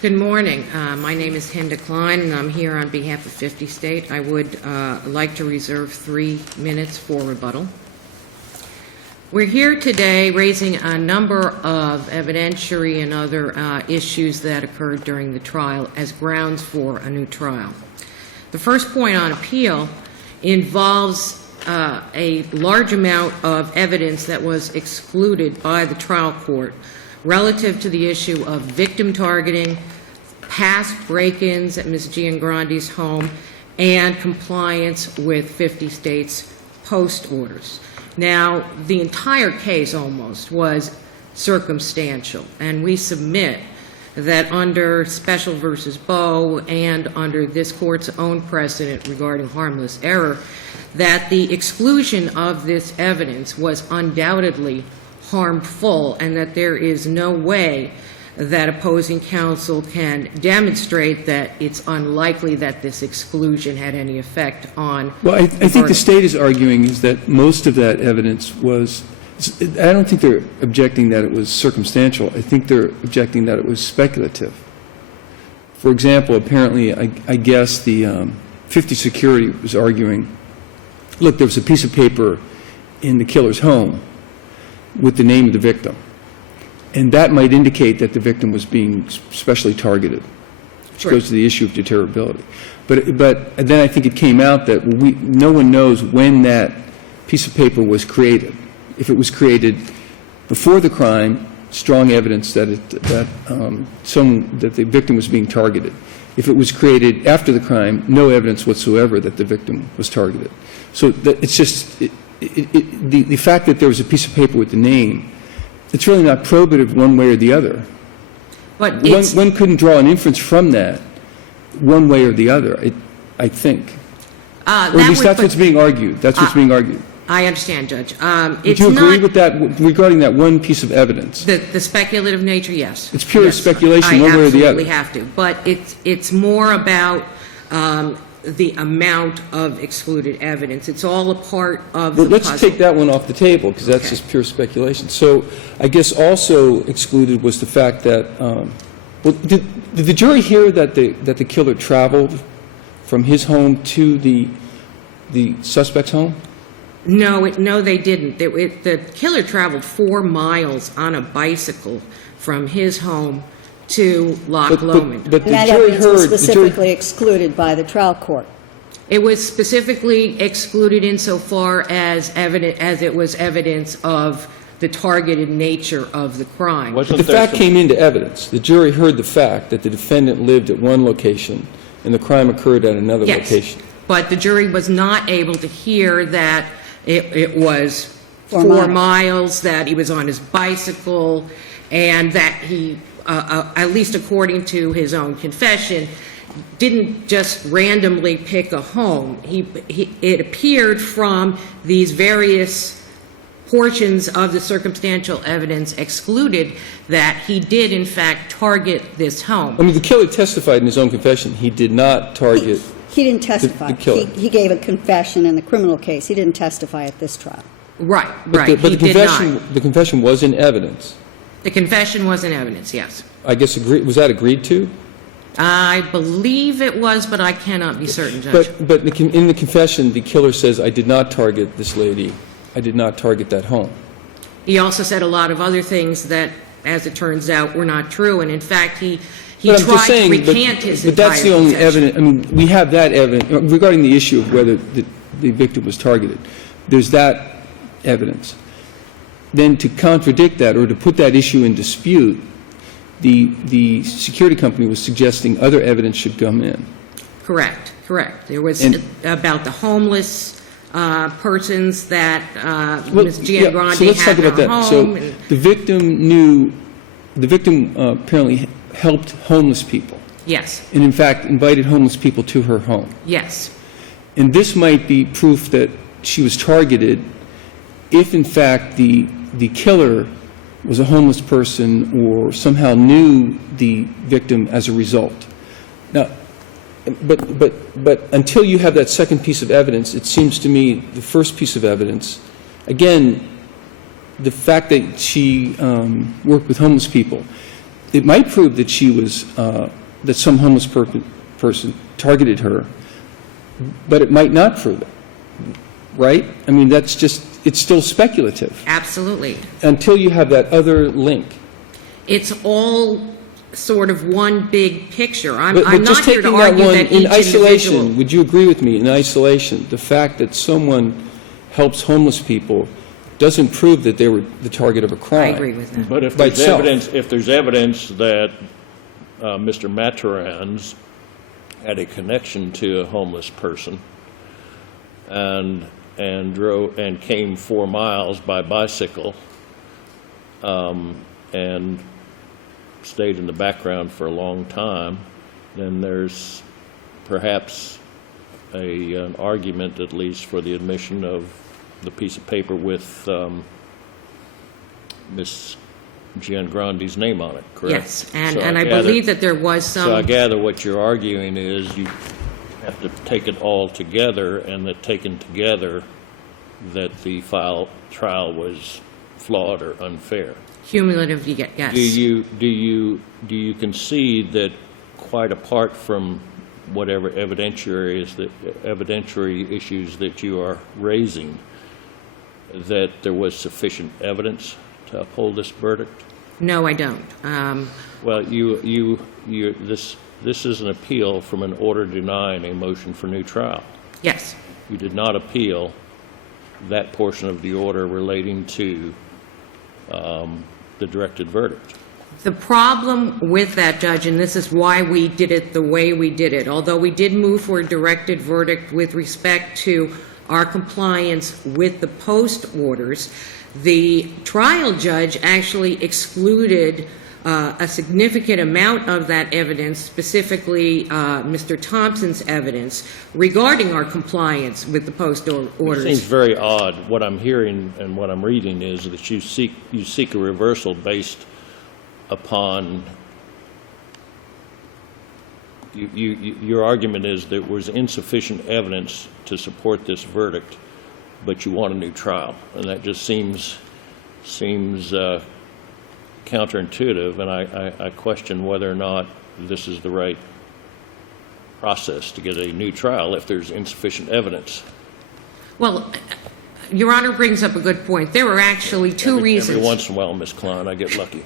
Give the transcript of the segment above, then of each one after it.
Good morning. My name is Hinda Klein, and I'm here on behalf of 50 State. I would like to reserve 3 minutes for rebuttal. We're here today raising a number of evidentiary and other issues that occurred during the trial as grounds for a new trial. The first point on appeal involves a large amount of evidence that was excluded by the trial court relative to the issue of victim targeting, past break-ins at Ms. Giangrandi's home, and compliance with 50 States post orders. Now, the entire case almost was circumstantial, and we submit that under Special v. Bow and under this court's own precedent regarding harmless error, that the exclusion of this evidence was undoubtedly harmful, and that there is no way that opposing counsel can demonstrate that it's unlikely that this exclusion had any effect on. Well, I think the state is arguing is that most of that evidence was, I don't think they're objecting that it was circumstantial. I think they're objecting that it was speculative. For example, apparently, I guess the 50 Security was arguing, look, there was a piece of paper in the killer's home with the name of the victim, and that might indicate that the victim was being specially targeted, which goes to the issue of deterrability. But then I think it came out that no one knows when that piece of paper was created. If it was created before the crime, strong evidence that the victim was being targeted. If it was created after the crime, no evidence whatsoever that the victim was targeted. So it's just the fact that there was a piece of paper with the name, it's really not probative one way or the other. But one couldn't draw an inference from that one way or the other, I think. Or at least that's what's being argued. That's what's being argued. I understand, Judge. Would you agree with that regarding that one piece of evidence? The speculative nature, yes. It's pure speculation one way or the other. I absolutely have to. But it's more about the amount of excluded evidence. It's all a part of the puzzle. Let's take that one off the table, because that's just pure speculation. So I guess also excluded was the fact that, well, did the jury hear that the killer traveled from his home to the suspect's home? No, they didn't. The killer traveled 4 miles on a bicycle from his home to Loch Lomond. But the and that jury evidence was specifically excluded by the trial court. It was specifically excluded insofar as it was evidence of the targeted nature of the crime. But the fact came into evidence. The jury heard the fact that the defendant lived at one location and the crime occurred at another location. But the jury was not able to hear that it was 4 miles, that he was on his bicycle, and that he, at least according to his own confession, didn't just randomly pick a home. It appeared from these various portions of the circumstantial evidence excluded that he did, in fact, target this home. I mean, the killer testified in his own confession he did not target. He didn't testify. The killer. He gave a confession in the criminal case. He didn't testify at this trial. Right. But the confession was in evidence. The confession was in evidence, yes. I guess was that agreed to? I believe it was, but I cannot be certain, Judge. But in the confession, the killer says, I did not target this lady. I did not target that home. He also said a lot of other things that, as it turns out, were not true. And in fact, he tried to recant his entire confession. But that's the only evidence. I mean, we have that evidence regarding the issue of whether the victim was targeted. There's that evidence. Then to contradict that or to put that issue in dispute, the security company was suggesting other evidence should come in. Correct. There was about the homeless persons that Ms. Giangrande had in her home. So the victim apparently helped homeless people. Yes. And in fact invited homeless people to her home. Yes. And this might be proof that she was targeted if in fact the killer was a homeless person or somehow knew the victim as a result. Now, but until you have that second piece of evidence, it seems to me the first piece of evidence, again, the fact that she worked with homeless people, it might prove that she was, that some homeless person targeted her, but it might not prove it, right? I mean, that's just, it's still speculative. Absolutely. Until you have that other link. It's all sort of one big picture. I'm But not just here to taking that argue one that in each isolation, individual... would you agree with me, in isolation, the fact that someone helps homeless people doesn't prove that they were the target of a I crime? agree with that. But By itself. if there's evidence that Mr. Matarans had a connection to a homeless person and came 4 miles by bicycle and stayed in the background for a long time, then there's perhaps an argument, at least, for the admission of the piece of paper with Miss Giangrande's name on it, correct? Yes, and So I gather- believe that there was So I some... gather what you're arguing is you have to take it all together, and that taken together, that the trial was flawed or unfair. Cumulative, yes. Do you concede that, quite apart from whatever evidentiary issues that you are raising, that there was sufficient evidence to uphold this verdict? No, I don't. Well, this is an appeal from an order denying a motion for new trial. Yes. You did not appeal that portion of the order relating to the directed verdict. The problem with that, Judge, and this is why we did it the way we did it, although we did move for a directed verdict with respect to our compliance with the post orders, the trial judge actually excluded a significant amount of that evidence, specifically Mr. Thompson's evidence, regarding our compliance with the post orders. It seems very odd. What I'm hearing and what I'm reading is that you seek a reversal based upon your argument is there was insufficient evidence to support this verdict, but you want a new trial, and that just seems counterintuitive, and I question whether or not this is the right process to get a new trial if there's insufficient evidence. Well, Your Honor brings up a good point. There are actually two reasons. Every once in a while, Ms. Klein, I get lucky.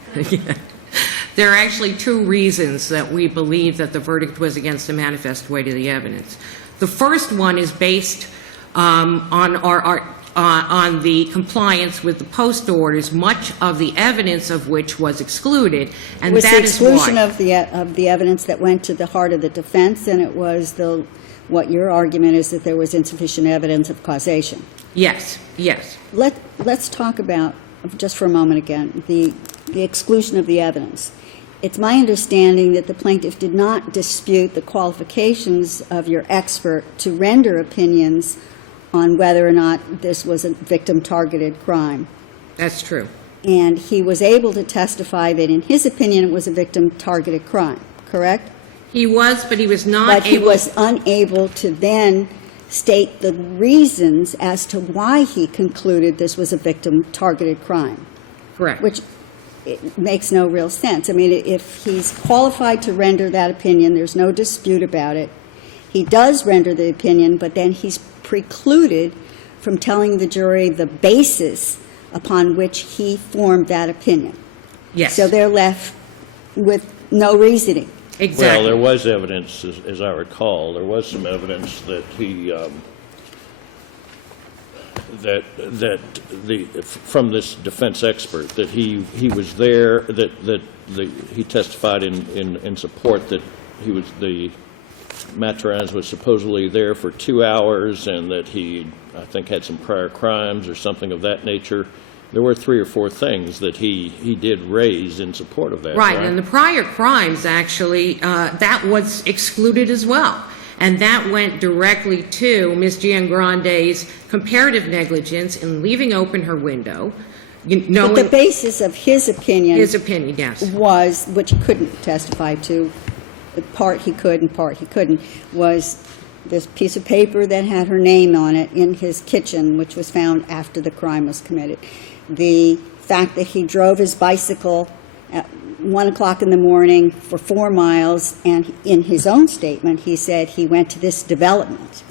There are actually two reasons that we believe that the verdict was against the manifest weight of the evidence. The first one is based on the compliance with the post orders, much of the evidence of which was excluded, and Was that the is why. exclusion of the evidence that went to the heart of the defense, and it was what your argument is that there was insufficient evidence of causation. Yes, yes. Let's talk about, just for a moment again, the exclusion of the evidence. It's my understanding that the plaintiff did not dispute the qualifications of your expert to render opinions on whether or not this was a victim-targeted crime. That's true. And he was able to testify that, in his opinion, it was a victim-targeted crime, correct? He was, but he was not But he able... was unable to then state the reasons as to why he concluded this was a victim-targeted crime. Correct. Which it makes no real sense. I mean, if he's qualified to render that opinion, there's no dispute about it. He does render the opinion, but then he's precluded from telling the jury the basis upon which he formed that opinion. Yes. So they're left with no reasoning. Exactly. Well, there was evidence, as I recall, there was some evidence that he, from this defense expert, that he was there, that he testified in support that the Matarans was supposedly there for 2 hours, and that he, I think, had some prior crimes or something of that nature. There were 3 or 4 things that he did raise in support of that. Right, and the prior crimes, actually, that was excluded as well. And that went directly to Ms. Giangrande's comparative negligence in leaving open her window, knowing... But the basis of his opinion... His opinion, yes. ...was, which he couldn't testify to, part he could and part he couldn't, was this piece of paper that had her name on it in his kitchen, which was found after the crime was committed. The fact that he drove his bicycle at 1 o'clock in the morning for 4 miles, and in his own statement, he said he went to this development,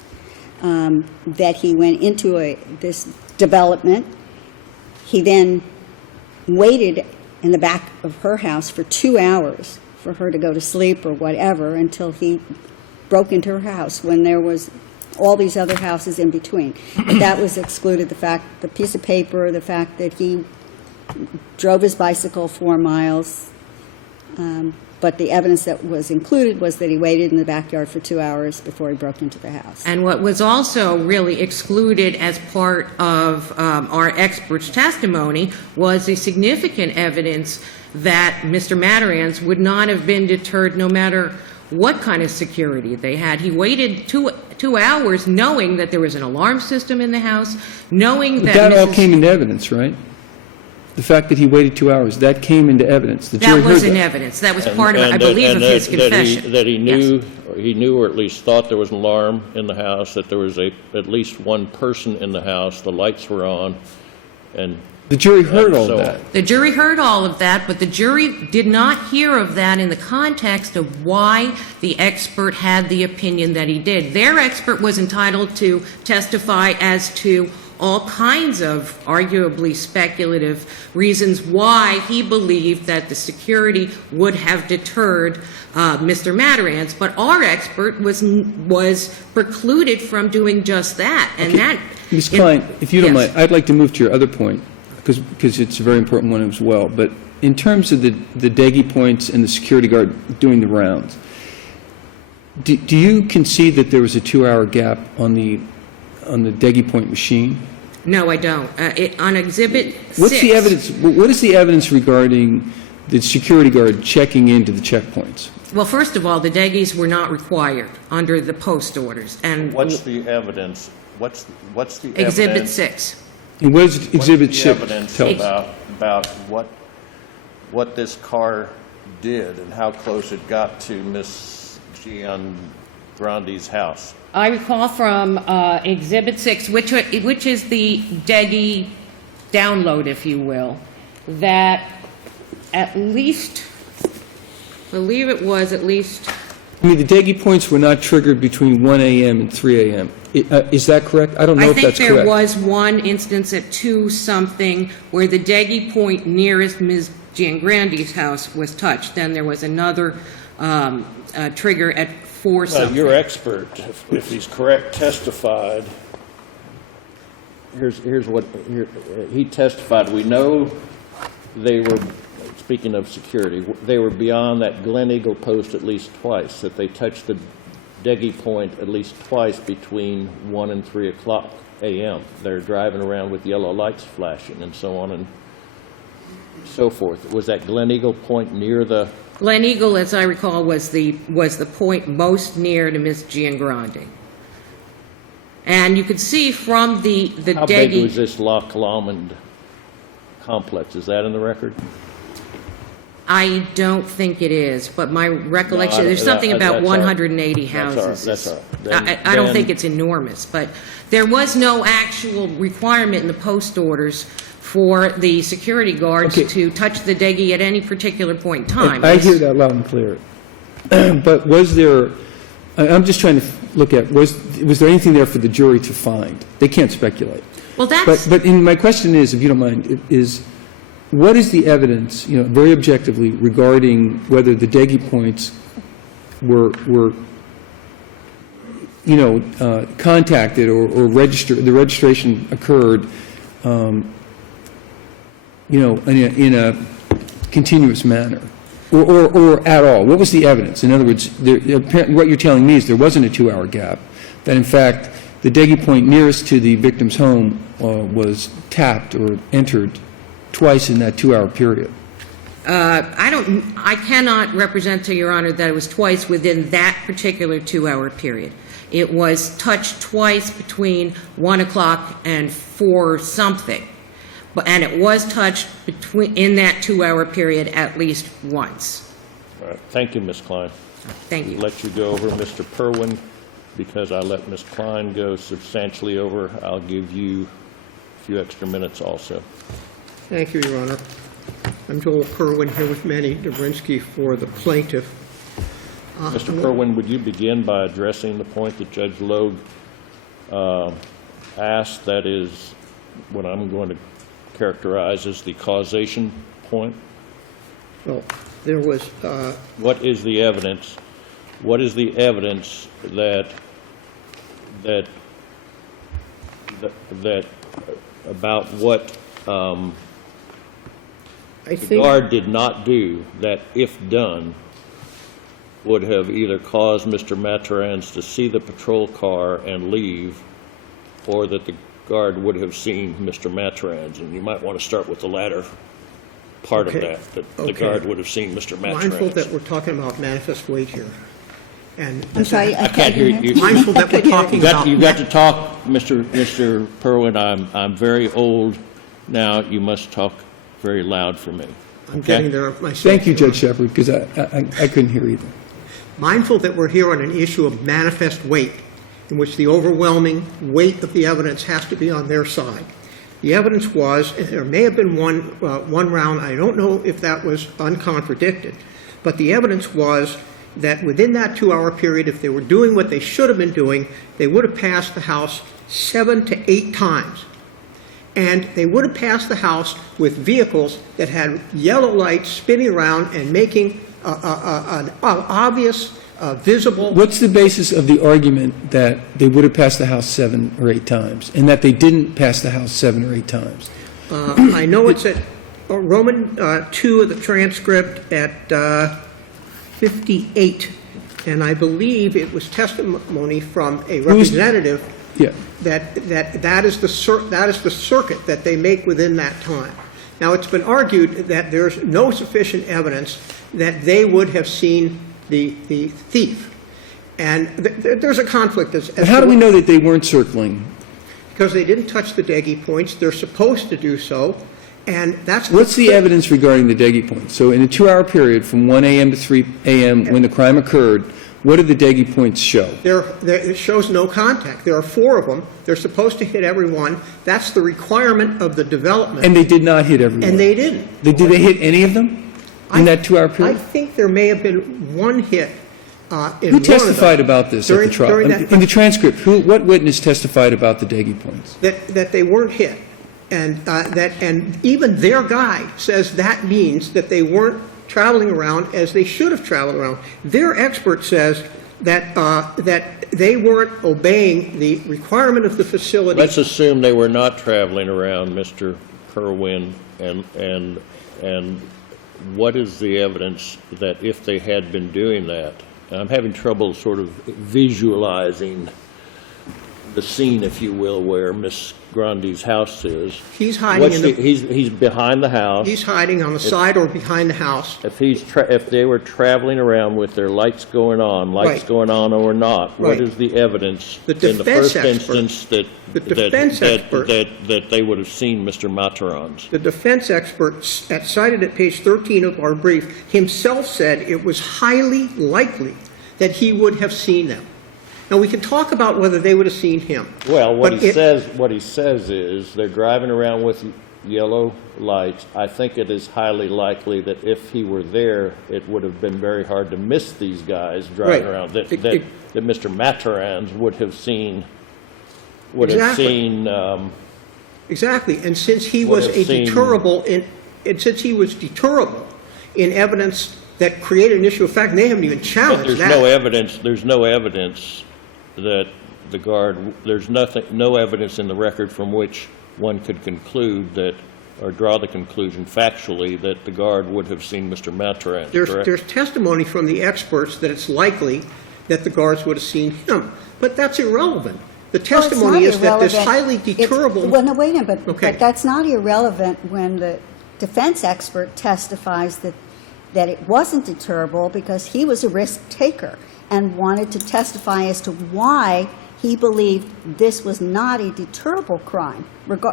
that he went into this development. He then waited in the back of her house for 2 hours for her to go to sleep or whatever until he broke into her house when there was all these other houses in between. But that was excluded, the piece of paper, the fact that he drove his bicycle 4 miles. But the evidence that was included was that he waited in the backyard for 2 hours before he broke into the house. And what was also really excluded as part of our expert's testimony was the significant evidence that Mr. Matarans would not have been deterred no matter what kind of security they had. He waited two hours knowing that there was an alarm system in the house, knowing that That all Mrs. came into evidence, right? The fact that he waited 2 hours, that came into evidence. The jury That heard was in that. evidence. That was part of, I believe, of his confession. That he Yes. knew or at least thought there was an alarm in the house, that there was at least one person in the house, the lights were on, and The jury heard all so of that. The jury heard all of that, but the jury did not hear of that in the context of why the expert had the opinion that he did. Their expert was entitled to testify as to all kinds of arguably speculative reasons why he believed that the security would have deterred Mr. Matarans, but our expert was precluded from doing just that. And that... Ms. Klein, if you don't Yes. mind, I'd like to move to your other point, because it's a very important one as well. But in terms of the Deggy points and the security guard doing the rounds, do you concede that there was a 2-hour gap on the Deggy point machine? No, I don't. On Exhibit 6... What's the evidence? What is the evidence regarding the security guard checking into the checkpoints? Well, first of all, the Deggies were not required under the post orders. And what's the evidence? What's the Exhibit evidence? 6. And what does Exhibit What's the 6 evidence tell us? about what this car did and how close it got to Miss Giangrandi's house? I recall from Exhibit 6, which is the Deggy download, if you will, that at least, I believe it was at least... I mean, the Deggy points were not triggered between 1 a.m. and 3 a.m. Is that correct? I don't know if that's correct. I think there was one instance at 2-something where the Deggy point nearest Ms. Giangrandi's house was touched. Then there was another trigger at 4-something. Your expert, if he's correct, testified. Here's what he testified. We know they were, speaking of security, they were beyond that Glen Eagle post at least twice, that they touched the Deggy point at least twice between 1 and 3 o'clock a.m. They're driving around with yellow lights flashing and so on and so forth. Was that Glen Eagle point near the... Glen Eagle, as I recall, was the point most near to Ms. Giangrandi. And you could see from the How Deggy... big was this Loch Lomond complex? Is that in the record? I don't think it is, but my recollection, No, there's something about that's all right. 180 houses. That's all right. I don't think it's enormous, but there was no actual requirement in the post orders for the security guards Okay. to touch the Deggy at any particular point in time. I hear that loud and clear. But was there, I'm just trying to look at, was there anything there for the jury to find? They can't speculate. Well, that's... But my question is, if you don't mind, is what is the evidence, very objectively, regarding whether the Deggy points were contacted or registered, the registration occurred, in a continuous manner, or at all? What was the evidence? In other words, apparently what you're telling me is there wasn't a 2-hour gap, that in fact the Deggy point nearest to the victim's home was tapped or entered twice in that 2-hour period. I cannot represent to Your Honor that it was twice within that particular 2-hour period. It was touched twice between 1 o'clock and 4-something. And it was touched in that 2-hour period at least once. All right. Thank you, Ms. Klein. Thank you. Let you go over, Mr. Perwin, because I let Ms. Klein go substantially over. I'll give you a few extra minutes also. Thank you, Your Honor. I'm Joel Kerwin here with Manny Dobrinsky for the plaintiff. Mr. Kerwin, would you begin by addressing the point that Judge Logue asked, that is, what I'm going to characterize as the causation point? Well, there was, What is the evidence? What is the evidence that about what I the think, guard did not do that, if done, would have either caused Mr. Matarans to see the patrol car and leave, or that the guard would have seen Mr. Matarans? And you might want to start with the latter part of Okay. that the Okay. guard would have seen Mr. mindful that Matarans. we're talking about manifest weight here. And I'm sorry, I can't hear you. mindful that we're talking about. You've got to talk, Mr. Kerwin. I'm very old now. You must talk very loud for me. I'm getting there myself. Thank you, Your Judge Shepard, because I couldn't hear either. Mindful that we're here on an issue of manifest weight, in which the overwhelming weight of the evidence has to be on their side. The evidence was, and there may have been one round, I don't know if that was uncontradicted, but the evidence was that within that 2-hour period, if they were doing what they should have been doing, they would have passed the house 7 to 8 times. And they would have passed the house with vehicles that had yellow lights spinning around and making an obvious, visible. What's the basis of the argument that they would have passed the house 7 or 8 times, and that they didn't pass the house 7 or 8 times? I know it's at Roman 2 of the transcript at 58, and I believe it was testimony from a representative Yeah. that is the circuit that they make within that time. Now, it's been argued that there's no sufficient evidence that they would have seen the thief. And there's a conflict as But how do we know that they weren't circling? because they didn't touch the Deggy points. They're supposed to do so, and that's What's the evidence regarding the Deggy points? So in a 2-hour period from 1 a.m. to 3 a.m. when the crime occurred, what did the Deggy points show? It shows no contact. There are 4 of them. They're supposed to hit everyone. That's the requirement of the development. And they did not hit everyone. And they didn't. Did they hit any of them in that 2-hour I period? think there may have been one hit in Who one testified of them. about this at the trial? During that- In the transcript, what witness testified about the Deggy points? that they weren't hit. And and even their guy says that means that they weren't traveling around as they should have traveled around. Their expert says that they weren't obeying the requirement of the facility. Let's assume they were not traveling around, Mr. Kerwin, and what is the evidence that if they had been doing that? And I'm having trouble sort of visualizing the scene, if you will, where Miss Grande's house is. He's hiding in the. He's behind the house. He's hiding on the side or behind the house. If they were traveling around with their lights going on Right. or not, what Right. is the evidence The in the defense first expert- instance the defense expert- that they would have seen Mr. Matarans? The defense expert cited at page 13 of our brief himself said it was highly likely that he would have seen them. Now, we can talk about whether they would have seen him. Well, what but he says is they're driving around with yellow lights. I think it is highly likely that if he were there, it would have been very hard to miss these guys driving Right. around. That It- Mr. Matarans would have seen. Exactly. Exactly, and since he Would was have a seen- deterrable in evidence that created an issue of fact, and they haven't even But challenged there's that. no evidence that the guard, no evidence in the record from which one could conclude that, or draw the conclusion factually, that the guard would have seen Mr. Matarans, correct? There's testimony from the experts that it's likely that the guards would have seen him, but that's irrelevant. The testimony is that this highly deterrable. Well, no, wait a minute, Okay. but that's not irrelevant when the defense expert testifies that it wasn't deterrable because he was a risk taker and wanted to testify as to why he believed this was not a deterrable crime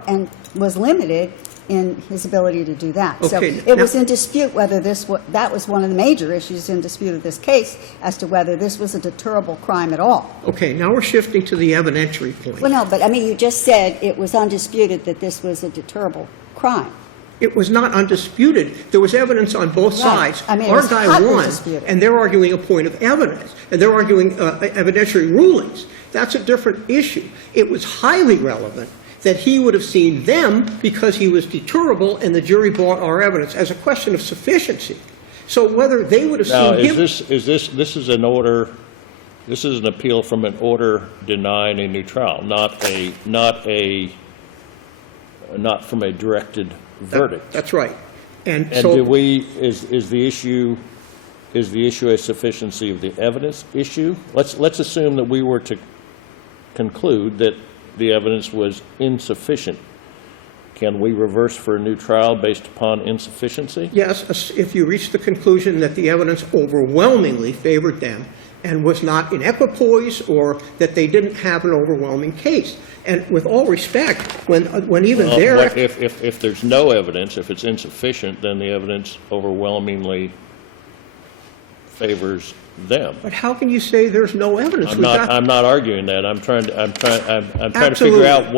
and was limited in his ability to do that. So Okay, it was now- in dispute whether that was one of the major issues in dispute of this case as to whether this was a deterrable crime at all. Okay, now we're shifting to the evidentiary point. Well, no, but I mean, you just said it was undisputed that this was a deterrable crime. It was not undisputed. There was evidence on both sides. I mean, it Our was guy hotly won, disputed. and they're arguing a point of evidence, and they're arguing evidentiary rulings. That's a different issue. It was highly relevant that he would have seen them because he was deterrable, and the jury bought our evidence as a question of sufficiency. So whether they would have Now, seen him... this is an order, this is an appeal from an order denying a new trial, not from a directed verdict. That's right. And And so... do we, is the issue a sufficiency of the evidence issue? Let's assume that we were to conclude that the evidence was insufficient. Can we reverse for a new trial based upon insufficiency? Yes, if you reach the conclusion that the evidence overwhelmingly favored them and was not in equipoise or that they didn't have an overwhelming case. And with all respect, when even Well, their... what if there's no evidence, if it's insufficient, then the evidence overwhelmingly favors them. But how can you say there's no evidence? I'm not arguing that. I'm trying to Absolutely. figure out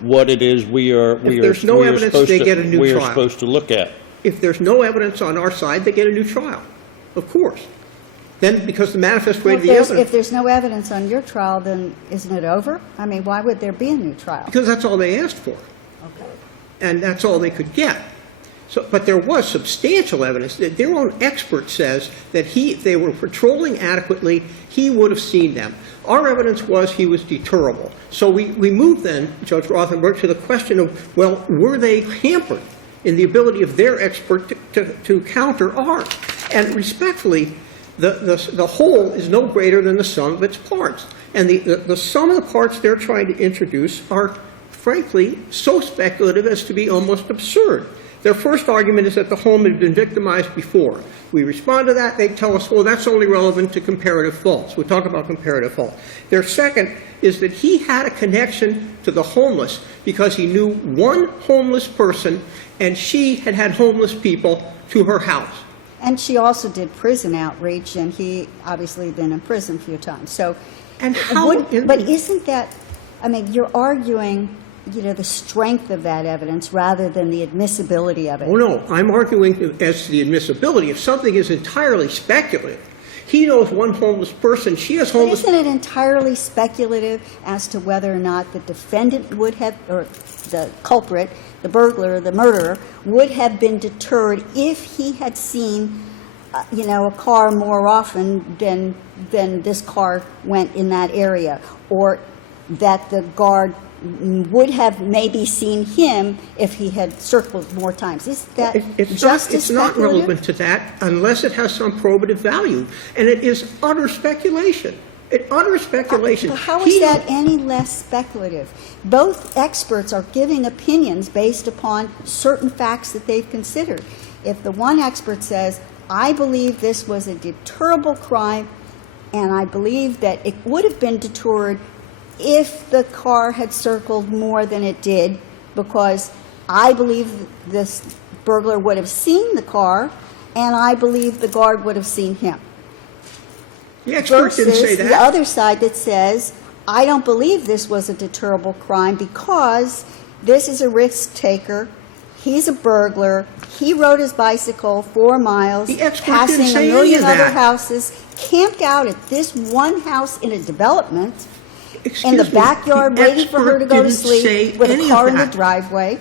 what it is we are there's no evidence, they get a new we are trial. supposed to look at. If there's no evidence on our side, they get a new trial, of course. Then, because the manifest way of the evidence... If there's no evidence on your trial, then isn't it over? I mean, why would there be a new trial? Because that's all they asked for. Okay. And that's all they could get. So, but there was substantial evidence that their own expert says that if they were patrolling adequately, he would have seen them. Our evidence was he was deterrable. So we moved then, Judge Rothenberg, to the question of, well, were they hampered in the ability of their expert to counter ours? And respectfully, the whole is no greater than the sum of its parts. And the sum of the parts they're trying to introduce are, frankly, so speculative as to be almost absurd. Their first argument is that the home had been victimized before. We respond to that. They tell us, well, that's only relevant to comparative faults. We'll talk about comparative fault. Their second is that he had a connection to the homeless because he knew one homeless person, and she had had homeless people to her house. And she also did prison outreach, and he obviously been in prison a few times. So, And how... but isn't that, I mean, you're arguing, the strength of that evidence rather than the admissibility of it. Oh, no. I'm arguing as to the admissibility. If something is entirely speculative, he knows one homeless person, she has But homeless... isn't it entirely speculative as to whether or not the defendant would have, or the culprit, the burglar, the murderer, would have been deterred if he had seen, a car more often than this car went in that area, or that the guard would have maybe seen him if he had circled more times? Is that just as It's not speculative? relevant to that unless it has some probative value. And it is utter speculation. Utter speculation. But how is that any less speculative? Both experts are giving opinions based upon certain facts that they've considered. If the one expert says, I believe this was a deterrable crime, and I believe that it would have been deterred if the car had circled more than it did, because I believe this burglar would have seen the car, and I believe the guard would have seen him. The expert didn't say Versus that. the other side that says, I don't believe this was a deterrable crime because this is a risk taker, he's a burglar, he rode his bicycle 4 miles, The expert passing didn't a say any million of other that. houses, camped out at this one house in a development, in Excuse the me, backyard the waiting for her to go to expert didn't say sleep with any a of car in the that. driveway.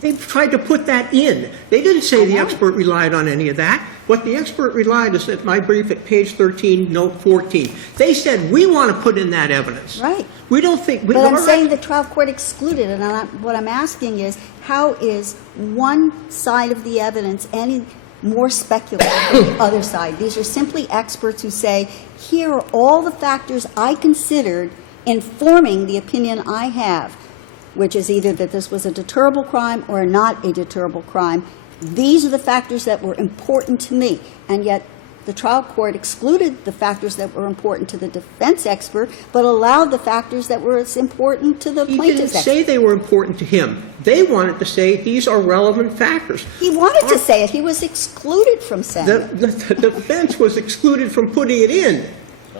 They tried to put that in. They didn't say I the know. expert relied on any of that. What the expert relied is at my brief at page 13, note 14. They said, we want to put in that evidence. Right. We don't think... But I'm saying the trial court excluded it, and what I'm asking is, how is one side of the evidence any more speculative than the other side? These are simply experts who say, here are all the factors I considered in forming the opinion I have, which is either that this was a deterrable crime or not a deterrable crime. These are the factors that were important to me, and yet the trial court excluded the factors that were important to the defense expert, but allowed the factors that were as important to the He didn't plaintiff's expert. say they were important to him. They wanted to say these are relevant factors. He wanted to say it. He was excluded from saying it. The defense was excluded from putting it in.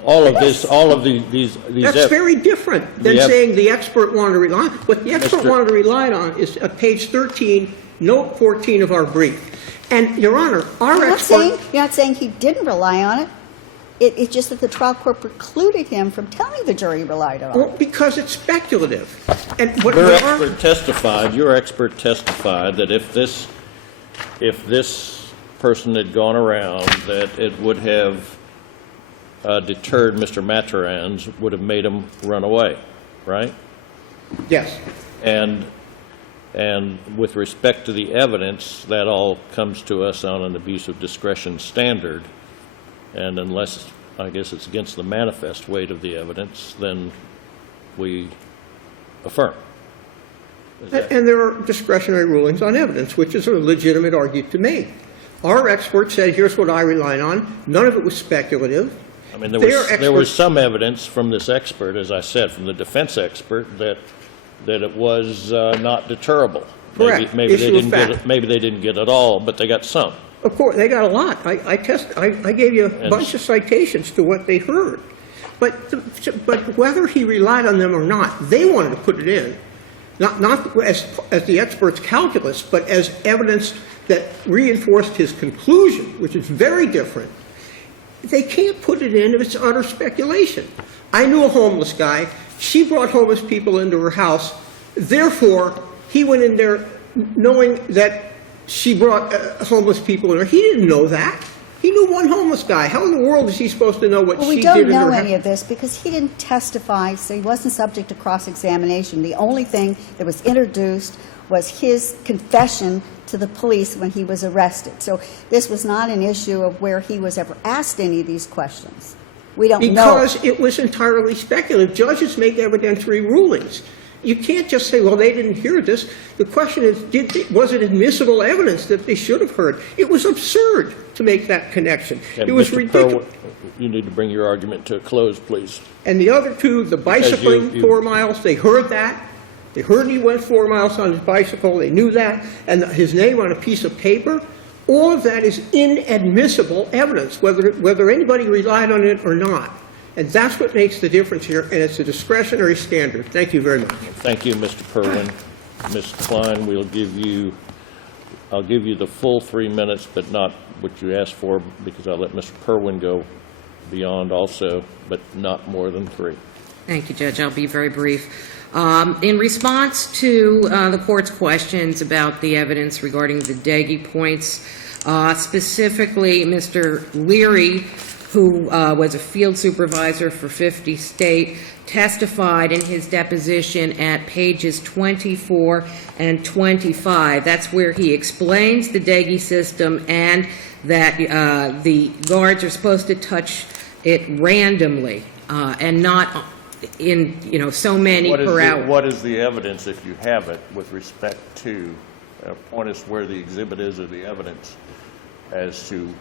All of these. That's very different than The saying the expert wanted to rely on. What the expert Mr. wanted to rely on is at page 13, note 14 of our brief. And, Your Honor, our You're expert... not saying he didn't rely on it. It's just that the trial court precluded him from telling the jury he relied on it. Well, because it's speculative. And what Your expert testified that if this person had gone around, that it would have deterred Mr. Matarans, would have made him run away, right? Yes. And with respect to the evidence, that all comes to us on an abuse of discretion standard. And unless, I guess, it's against the manifest weight of the evidence, then we affirm. And there are discretionary rulings on evidence, which is a legitimate argument to make. Our expert said, here's what I relied on. None of it was speculative. I mean, there was some evidence from this expert, as I said, from the defense expert, that it was not deterrable. Correct. Maybe they didn't get it all, but they got some. Of course, they got a lot. I gave you a bunch of citations to what they heard. But whether he relied on them or not, they wanted to put it in, not as the expert's calculus, but as evidence that reinforced his conclusion, which is very different. They can't put it in if it's utter speculation. I knew a homeless guy. She brought homeless people into her house. Therefore, he went in there knowing that she brought homeless people in there. He didn't know that. He knew one homeless guy. How in the world is he supposed to know what she did in her house? We don't know any of this because he didn't testify, so he wasn't subject to cross-examination. The only thing that was introduced was his confession to the police when he was arrested. So this was not an issue of where he was ever asked any of these questions. We don't know. Because it was entirely speculative. Judges make evidentiary rulings. You can't just say, well, they didn't hear this. The question is, was it admissible evidence that they should have heard? It was absurd to make that connection. And it was Mr. ridiculous. You need to bring your argument to a close, please. And the other two, the bicycling 4 miles, they heard that. They heard he went 4 miles on his bicycle. They knew that. And his name on a piece of paper. All of that is inadmissible evidence, whether anybody relied on it or not. And that's what makes the difference here, and it's a discretionary standard. Thank you very much. Thank you, Mr. Perwin. Ms. Klein, I'll give you the full 3 minutes, but not what you asked for, because I'll let Mr. Perwin go beyond also, but not more than 3. Thank you, Judge. I'll be very brief. In response to the court's questions about the evidence regarding the Deggy points, specifically Mr. Leary, who was a field supervisor for 50 State, testified in his deposition at pages 24 and 25. That's where he explains the Deggy system and that the guards are supposed to touch it randomly and not in, so many per hour. What is the evidence, if you have it, with respect to, point us where the exhibit is of the evidence as to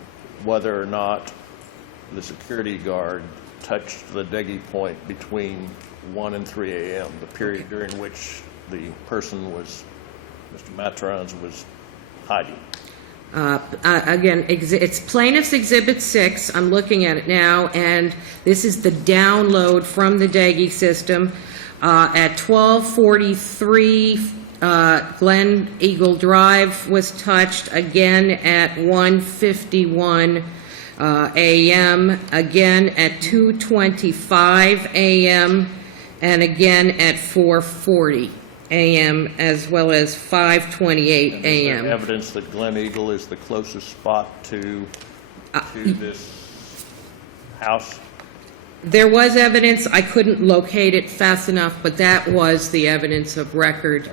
whether or not the security guard touched the Deggy point between 1 and 3 a.m., the period during which the person was, Mr. Matrons, was hiding. Again, it's Plaintiff's Exhibit 6. I'm looking at it now, and this is the download from the Deggy system. At 12:43, Glen Eagle Drive was touched, again at 1:51 a.m., again at 2:25 a.m., and again at 4:40 a.m., as well as 5:28 a.m. Is there evidence that Glen Eagle is the closest spot to this house? There was evidence. I couldn't locate it fast enough, but that was the evidence of record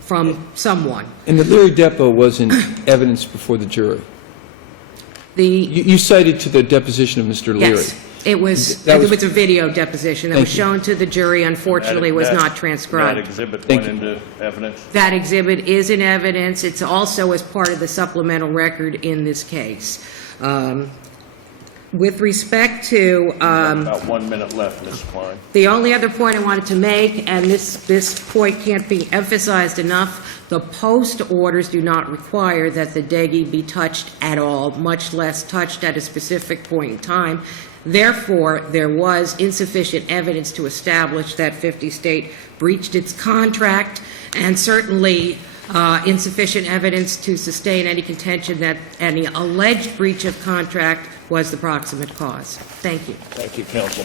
from someone. And the Leary Depot wasn't evidence before the jury. You cited to the deposition of Mr. Leary. Yes, it was a video deposition that was shown to the jury. Unfortunately, was not transcribed. That exhibit went into evidence? That exhibit is in evidence. It's also as part of the supplemental record in this case. With respect to... about 1 minute left, Ms. Klein. The only other point I wanted to make, and this point can't be emphasized enough, the post orders do not require that the Deggy be touched at all, much less touched at a specific point in time. Therefore, there was insufficient evidence to establish that 50 State breached its contract, and certainly insufficient evidence to sustain any contention that any alleged breach of contract was the proximate cause. Thank you. Thank you, counsel.